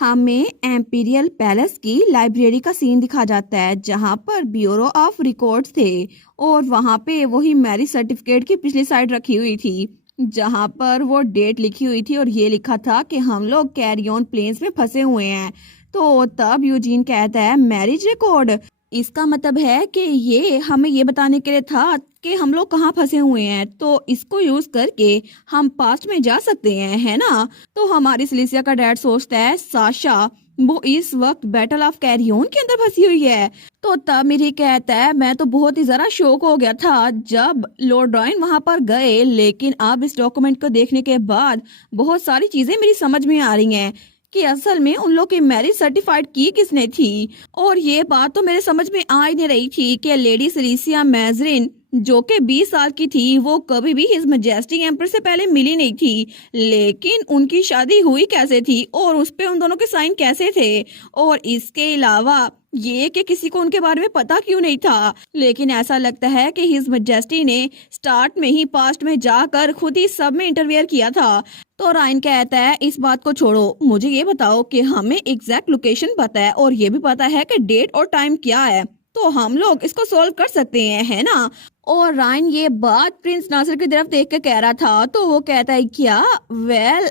हमें Amperian palace की library का सीन दिखा जाता है जहां पर ब्यूरो ऑफ रिकॉर्ड्स थे और वहां पे वही मैरिज सर्टिफिकेट की पिछली साइड रखी हुई थी जहां पर वो डेट लिखी हुई थी और ये लिखा था कि हम लोग कैरी ऑन प्लेन्स में फंसे हुए हैं। तो तब यूजीन कहता है मैरिज रिकॉर्ड, इसका मतलब है कि ये हमें ये बताने के लिए था कि हम लोग कहाँ फंसे हुए हैं, तो इसको यूज करके हम पास्ट में जा सकते हैं, है ना। तो हमारी सिलिसिया का डैड सोचता है साशा वो इस वक्त बैटल ऑफ कैरियन के अंदर फंसी हुई है। तो तब मेरी कहता है मैं तो बहुत ही जरा शौक हो गया था जब लॉर्ड रॉयन वहां पर गए, लेकिन अब इस डॉक्यूमेंट को देखने के बाद बहुत सारी चीजें मेरी समझ में आ रही हैं कि असल में उन लोग की मैरिज सर्टिफाइड की किसने थी। और ये बात तो मेरे समझ में आ ही नहीं रही थी कि लेडी सिलिसिया मैजरिन जो कि 20 साल की थी वो कभी भी हिज मैजेस्टी एम्पर से पहले मिली नहीं थी, लेकिन उनकी शादी हुई कैसे थी और उस पे उन दोनों के साइन कैसे थे। और इसके अलावा ये कि किसी को उनके बारे में पता क्यों नहीं था, लेकिन ऐसा लगता है कि हिज मैजेस्टी ने स्टार्ट में ही पास्ट में जाकर खुद ही सब में इंटरवियर किया था। तो रायन कहता है इस बात को छोड़ो, मुझे ये बताओ कि हमें एग्जैक्ट लोकेशन पता है और ये भी पता है कि डेट और टाइम क्या है, तो हम लोग इसको सॉल्व कर सकते हैं, है ना। और रायन ये बात प्रिंस नासिर की तरफ देख के कह रहा था, तो वो कहता है क्या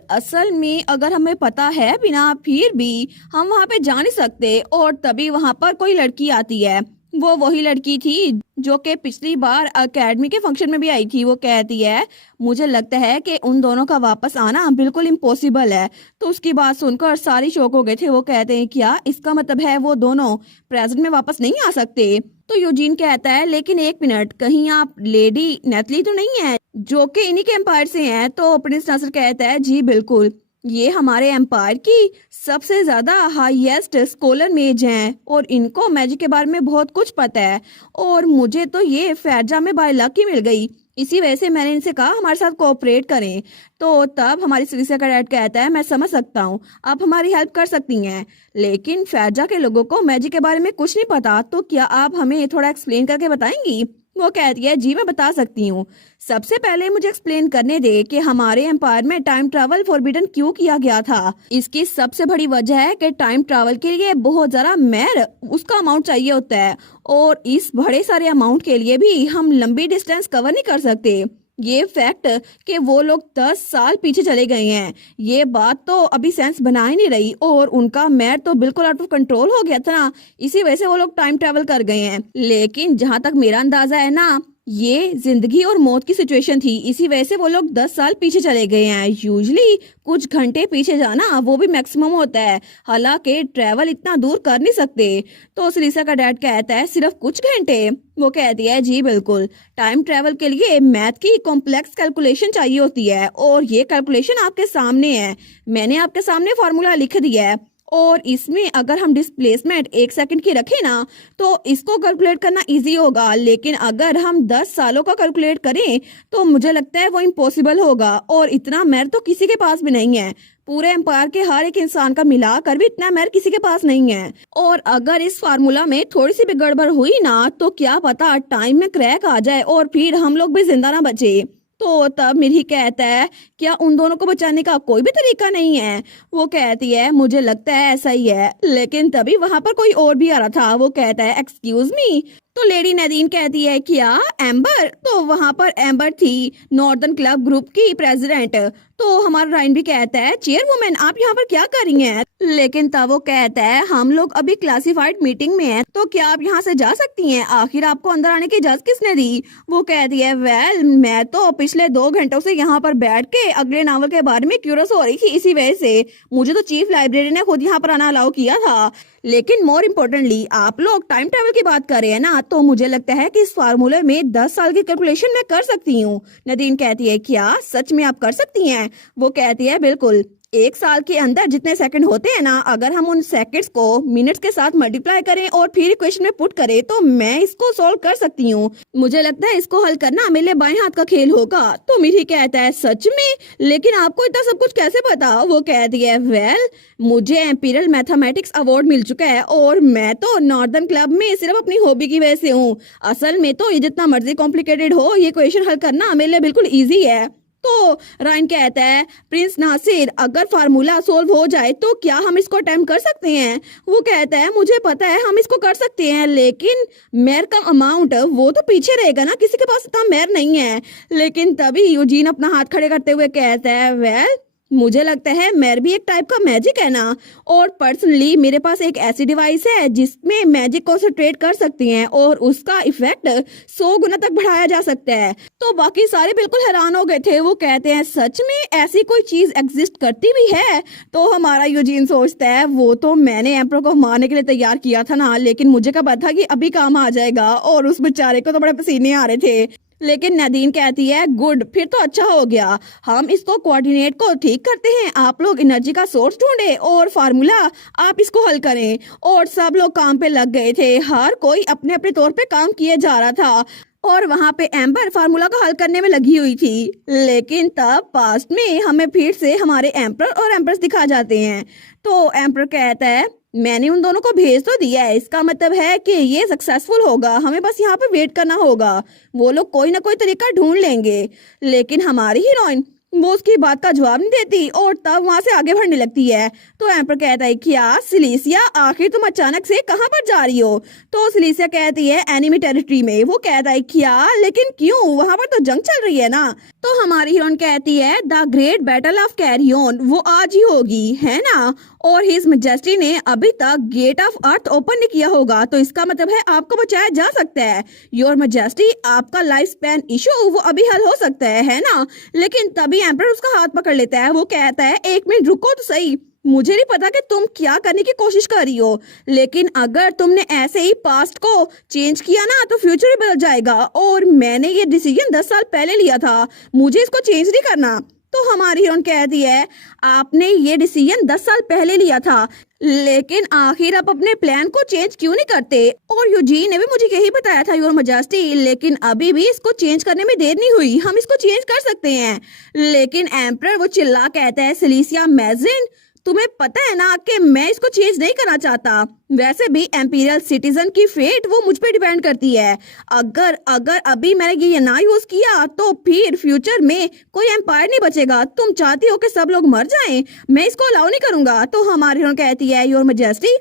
असल में अगर हमें पता है बिना फिर भी हम वहाँ पे जा नहीं सकते। और तभी वहाँ पर कोई लड़की आती है, वो वही लड़की थी जो कि पिछली बार एकेडमी के फंक्शन में भी आई थी। वो कहती है मुझे लगता है कि उन दोनों का वापस आना बिल्कुल इम्पॉसिबल है। तो उसकी बात सुनकर सारी शौक हो गए थे। वो कहते हैं क्या इसका मतलब है वो दोनों प्रेजेंट में वापस नहीं आ सकते। तो यूजीन कहता है लेकिन एक मिनट, कहीं आप लेडी नेतली तो नहीं है जो कि इन्हीं के एम्पायर से हैं। तो प्रिंस नासिर कहता है जी बिल्कुल, ये हमारे एम्पायर की सबसे ज्यादा हाईएस्ट स्कॉलर मेज हैं और इनको मैजिक के बारे में बहुत कुछ पता है। और मुझे तो ये फैजा में बाय लक ही मिल गई, इसी वजह से मैंने इनसे कहा हमारे साथ कोऑपरेट करें। तो तब हमारी सिलिसिया का डैड कहता है मैं समझ सकता हूँ आप हमारी हेल्प कर सकती हैं, लेकिन फैजा के लोगों को मैजिक के बारे में कुछ नहीं पता, तो क्या आप हमें थोड़ा एक्सप्लेन करके बताएंगी। वो कहती है जी मैं बता सकती हूँ। सबसे पहले मुझे एक्सप्लेन करने दे कि हमारे एम्पायर में टाइम ट्रैवल फॉरबिडन क्यों किया गया था। इसकी सबसे बड़ी वजह है कि टाइम ट्रैवल के लिए बहुत ज्यादा मैर उसका अमाउंट चाहिए होता है और इस बड़े सारे अमाउंट के लिए भी हम लंबी डिस्टेंस कवर नहीं कर सकते। ये फैक्ट कि वो लोग 10 साल पीछे चले गए हैं, ये बात तो अभी सेंस बना ही नहीं रही और उनका मैर तो बिल्कुल आउट ऑफ कंट्रोल हो गया था ना, इसी वजह से वो लोग टाइम ट्रेवल कर गए हैं। लेकिन जहां तक मेरा अंदाजा है ना, ये जिंदगी और मौत की सिचुएशन थी, इसी वजह से वो लोग 10 साल पीछे चले गए हैं। यूजली कुछ घंटे पीछे जाना वो भी मैक्सिमम होता है, हालांकि ट्रेवल इतना दूर कर नहीं सकते। तो सलीसा का डैड कहता है सिर्फ कुछ घंटे। वो कहती है जी बिल्कुल, टाइम ट्रेवल के लिए मैथ की कॉम्प्लेक्स कैलकुलेशन चाहिए होती है और ये कैलकुलेशन आपके सामने है, मैंने आपके सामने फॉर्मूला लिख दिया है और इसमें अगर हम डिस्प्लेसमेंट 1 सेकंड की रखें ना तो इसको कैलकुलेट करना इजी होगा, लेकिन अगर हम 10 सालों का कैलकुलेट करें तो मुझे लगता है वो इम्पॉसिबल होगा और इतना मैर तो किसी के पास भी नहीं है। पूरे एम्पायर के हर एक इंसान का मिलाकर भी इतना मैर किसी के पास नहीं है। और अगर इस फार्मूला में थोड़ी सी भी गड़बड़ हुई ना तो क्या पता टाइम में क्रैक आ जाए और फिर हम लोग भी जिंदा ना बचे। तो तब मेरी कहता है क्या उन दोनों को बचाने का कोई भी तरीका नहीं है। वो कहती है मुझे लगता है ऐसा ही है, लेकिन तभी वहां पर कोई और भी आ रहा था। वो कहता है एक्सक्यूज मी। तो लेडी नदीन कहती है क्या एम्बर। तो वहां पर एम्बर थी, नॉर्दर्न क्लब ग्रुप की प्रेसिडेंट। तो हमारा रायन भी कहता है चेयरवुमैन आप यहाँ पर क्या कर रही हैं। लेकिन तब वो कहता है हम लोग अभी क्लासिफाइड मीटिंग में हैं, तो क्या आप यहाँ से जा सकती हैं, आखिर आपको अंदर आने की इजाजत किसने दी। वो कहती है वेल मैं तो पिछले 2 घंटों से यहाँ पर बैठ के अगले नावल के बारे में क्यूरियस हो रही थी, इसी वजह से मुझे तो चीफ लाइब्रेरी ने खुद यहाँ पर आना अलाउ किया था। लेकिन मोर इम्पोर्टेंटली आप लोग टाइम ट्रेवल की बात कर रहे हैं ना, तो मुझे लगता है कि इस फार्मूले में 10 साल की कैलकुलेशन मैं कर सकती हूँ। नदीन कहती है क्या सच में आप कर सकती हैं। वो कहती है बिल्कुल, 1 साल के अंदर जितने सेकंड होते हैं ना, अगर हम उन सेकंड्स को मिनट्स के साथ मल्टीप्लाई करें और फिर इक्वेशन में पुट करें तो मैं इसको सॉल्व कर सकती हूँ। मुझे लगता है इसको हल करना मेरे बाएं हाथ का खेल होगा। तो मीठी कहता है सच में, लेकिन आपको इतना सब कुछ कैसे पता। वो कहती है वेल मुझे एम्पीरियल मैथमेटिक्स अवार्ड मिल चुका है और मैं तो नॉर्दर्न क्लब में सिर्फ अपनी हॉबी की वजह से हूँ। असल में तो ये जितना मर्जी कॉम्प्लिकेटेड हो, ये क्वेश्चन हल करना मेरे लिए बिल्कुल ईजी है। तो रायन कहता है, प्रिंस नासिर, अगर फार्मूला सोल्व हो जाए तो क्या हम इसको अटेम्प्ट कर सकते हैं? वो कहता है, मुझे पता है हम इसको कर सकते हैं, लेकिन मेयर का अमाउंट वो तो पीछे रहेगा ना, किसी के पास इतना मेयर नहीं है। लेकिन तभी यूजीन अपना हाथ खड़े करते हुए कहता है, वेल मुझे लगता है मेयर भी एक टाइप का मैजिक है ना, और पर्सनली मेरे पास एक ऐसी डिवाइस है जिसमें मैजिक कॉन्सेंट्रेट कर सकती हैं और उसका इफेक्ट 100 गुना तक बढ़ाया जा सकता है। तो बाकी सारे बिल्कुल हैरान हो गए थे। वो कहते हैं, सच में ऐसी कोई चीज एग्जिस्ट करती भी है? तो हमारा यूजीन सोचता है, वो तो मैंने एम्पर को मारने के लिए तैयार किया था ना, लेकिन मुझे क्या पता था कि अभी काम आ जाएगा, और उस बेचारे को तो बड़े पसीने आ रहे थे। लेकिन नदीन कहती है, गुड, फिर तो अच्छा हो गया, हम इसको कोऑर्डिनेट को ठीक करते हैं, आप लोग एनर्जी का सोर्स ढूंढे और फार्मूला आप इसको हल करें। और सब लोग काम पे लग गए थे, हर कोई अपने अपने तौर पे काम किए जा रहा था, और वहां पे एम्बर फार्मूला को हल करने में लगी हुई थी। लेकिन तब पास्ट में हमें फिर से हमारे एम्पर और एम्प्रेस दिखा जाते हैं। तो एम्पर कहता है, मैंने उन दोनों को भेज तो दिया है, इसका मतलब है कि ये सक्सेसफुल होगा, हमें बस यहाँ पे वेट करना होगा, वो लोग कोई ना कोई तरीका ढूंढ लेंगे। लेकिन हमारी हीरोइन वो उसकी बात का जवाब नहीं देती और तब वहां से आगे बढ़ने लगती है। तो एम्पर कहता है, क्या सिलीसिया, आखिर तुम अचानक से कहां पर जा रही हो? तो सिलीसिया कहती है, एनिमी टेरिटरी में। वो कहता है, क्या, लेकिन क्यों, वहां पर तो जंग चल रही है ना। तो हमारी हीरोइन कहती है, the great battle of carrion वो आज ही होगी, है ना, और हिज मैजेस्टी ने अभी तक गेट ऑफ अर्थ ओपन नहीं किया होगा, तो इसका मतलब है आपको बचाया जा सकता है। योर मैजेस्टी, आपका लाइफ स्पैन इशू वो अभी हल हो सकता है ना। लेकिन तभी एम्पर उसका हाथ पकड़ लेता है। वो कहता है, एक मिनट रुको तो सही, मुझे नहीं पता कि तुम क्या करने की कोशिश कर रही हो, लेकिन अगर तुमने ऐसे ही पास्ट को चेंज किया ना तो फ्यूचर भी बदल जाएगा, और मैंने ये डिसीजन 10 साल पहले लिया था, मुझे इसको चेंज नहीं करना। तो हमारी हीरोइन कहती है, आपने ये डिसीजन 10 साल पहले लिया था, लेकिन आखिर आप अपने प्लान को चेंज क्यों नहीं करते? और यूजीन ने भी मुझे यही बताया था योर मैजेस्टी, लेकिन अभी भी इसको चेंज करने में देर नहीं हुई, हम इसको चेंज कर सकते हैं। लेकिन एम्परर वो चिल्ला कहता है, सिलीसिया मैजिन, तुम्हें पता है ना कि मैं इसको चेंज नहीं करना चाहता, वैसे भी एम्पीरियल सिटीजन की फेट वो मुझ पे डिपेंड करती है। अगर अगर अभी मैंने ये ना यूज किया तो फिर फ्यूचर में कोई एम्पायर नहीं बचेगा। तुम चाहती हो कि सब लोग मर जाएं, मैं इसको अलाउ नहीं करूंगा। तो हमारी हीरोइन कहती है, योर मैजेस्टी,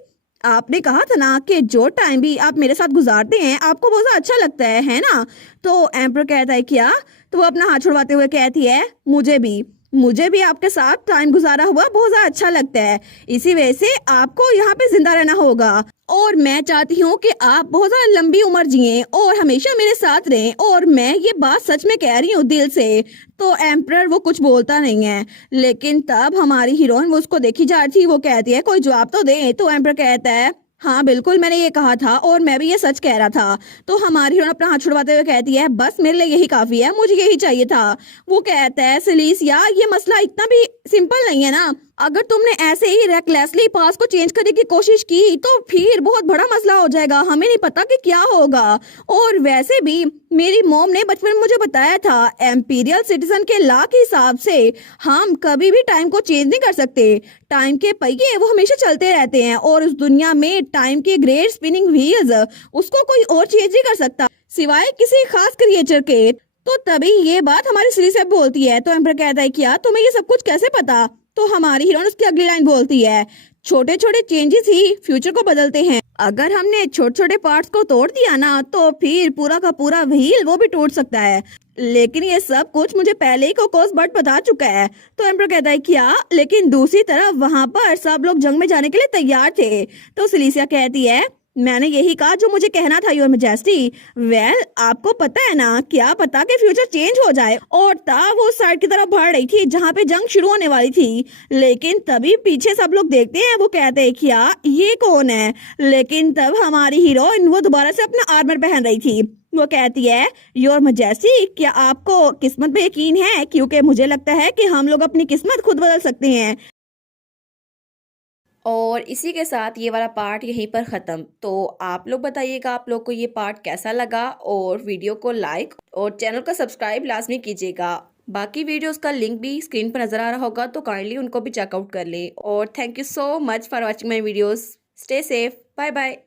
आपने कहा था ना कि जो टाइम भी आप मेरे साथ गुजारते हैं आपको बहुत अच्छा लगता है ना। तो एम्पर कहता है, क्या? तो वो अपना हाथ छुड़वाते हुए कहती है, मुझे भी आपके साथ टाइम गुजारा हुआ बहुत ज्यादा अच्छा लगता है, इसी वजह से आपको यहाँ पे जिंदा रहना होगा, और मैं चाहती हूँ कि आप बहुत ज्यादा लंबी उम्र जिए और हमेशा मेरे साथ रहें, और मैं ये बात सच में कह रही हूँ दिल से। तो एम्परर वो कुछ बोलता नहीं है, लेकिन तब हमारी हीरोइन वो उसको देखी जा रही थी, वो कहती है, कोई जवाब तो दे। तो एम्परर कहता है, हाँ बिल्कुल, मैंने ये कहा था और मैं भी ये सच कह रहा था। तो हमारी हीरोइन अपना हाथ छुड़वाते हुए कहती है, बस मेरे लिए यही काफी है, मुझे यही चाहिए था। वो कहता है, सिलीसिया, ये मसला इतना भी सिंपल नहीं है ना, अगर तुमने ऐसे ही रेकलेसली पास को चेंज करने की कोशिश की तो फिर बहुत बड़ा मसला हो जाएगा, हमें नहीं पता कि क्या होगा। और वैसे भी मेरी मॉम ने बचपन में मुझे बताया था, एम्पीरियल सिटीजन के लॉ के हिसाब से हम कभी भी टाइम को चेंज नहीं कर सकते, टाइम के पहिए वो हमेशा चलते रहते हैं, और उस दुनिया में टाइम के ग्रेट स्पिनिंग व्हील्स उसको कोई और चेंज नहीं कर सकता सिवाय किसी खास क्रिएचर के। तो तभी ये बात हमारी सिली से बोलती है। तो एम्पर कहता है, क्या तुम्हें ये सब कुछ कैसे पता? तो हमारी हीरोइन उसकी अगली लाइन बोलती है, छोटे छोटे चेंजेस ही फ्यूचर को बदलते हैं, अगर हमने छोटे छोटे पार्ट्स को तोड़ दिया ना तो फिर पूरा का पूरा व्हील वो भी टूट सकता है। लेकिन ये सब कुछ मुझे पहले ही कोकोस बर्ड बता चुका है। तो एम्पर कहता है, क्या? लेकिन दूसरी तरफ वहां पर सब लोग जंग में जाने के लिए तैयार थे। तो सिलीसिया कहती है, मैंने यही कहा जो मुझे कहना था योर मैजेस्टी। वेल, आपको पता है ना, क्या पता कि फ्यूचर चेंज हो जाए। और तब वो साइड की तरफ बढ़ रही थी जहाँ पे जंग शुरू होने वाली थी, लेकिन तभी पीछे सब लोग देखते हैं, वो कहते हैं, क्या ये कौन है? लेकिन तब हमारी हीरोइन वो दोबारा से अपना आर्मर पहन रही थी। वो कहती है, योर मैजेस्टी, क्या आपको किस्मत पे यकीन है? क्योंकि मुझे लगता है कि हम लोग अपनी किस्मत खुद बदल सकते हैं। और इसी के साथ ये वाला पार्ट यहीं पर ख़त्म। तो आप लोग बताइएगा आप लोग को ये पार्ट कैसा लगा, और वीडियो को लाइक और चैनल को सब्सक्राइब लाजमी कीजिएगा। बाकी वीडियोस का लिंक भी स्क्रीन पर नज़र आ रहा होगा, तो काइंडली उनको भी चेकआउट कर लें। और thank you so much for watching my videos. Stay safe, bye bye.